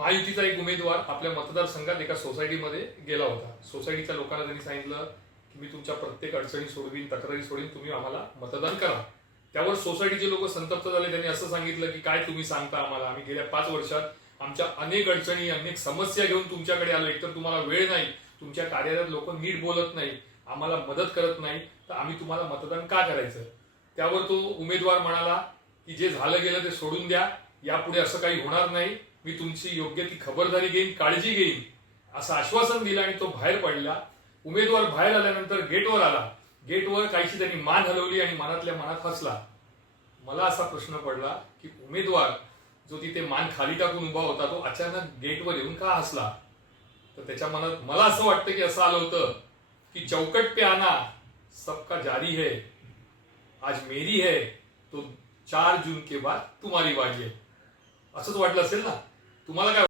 महायुतीचा एक उमेदवार आपल्या मतदारसंघात एका सोसायटीमध्ये गेला होता. सोसायटीच्या लोकांना त्यांनी सांगितलं की मी तुमच्या प्रत्येक अडचणी सोडवीन, तक्रारी सोडवीन, तुम्ही आम्हाला मतदान करा. त्यावर सोसायटीचे लोक संतप्त झाले. त्यांनी असं सांगितलं की काय तुम्ही सांगता आम्हाला, आम्ही गेल्या 5 वर्षात आमच्या अनेक अडचणी, अनेक समस्या घेऊन तुमच्याकडे आलो. एकतर तुम्हाला वेळ नाही, तुमच्या कार्यालयात लोक नीट बोलत नाही, आम्हाला मदत करत नाही, तर आम्ही तुम्हाला मतदान का करायचं. त्यावर तो उमेदवार म्हणाला की जे झालं गेलं ते सोडून द्या, यापुढे असं काही होणार नाही, मी तुमची योग्य ती खबरदारी घेईन, काळजी घेईन, असं आश्वासन दिलं आणि तो बाहेर पडला. उमेदवार बाहेर आल्यानंतर गेटवर आला. गेटवर काहीशी त्यांनी मान हलवली आणि मनातल्या मनात हसला. मला असा प्रश्न पडला की उमेदवार जो तिथे मान खाली टाकून उभा होता तो अचानक गेटवर येऊन का हसला. तर त्याच्या मनात मला असं वाटतं की असं आलं होतं की चौकट पे आना सबका जारी है, आज मेरी है तो 4 जून के बाद तुम्हारी बारी है. असंच वाटलं असेल ना तुम्हाला. काय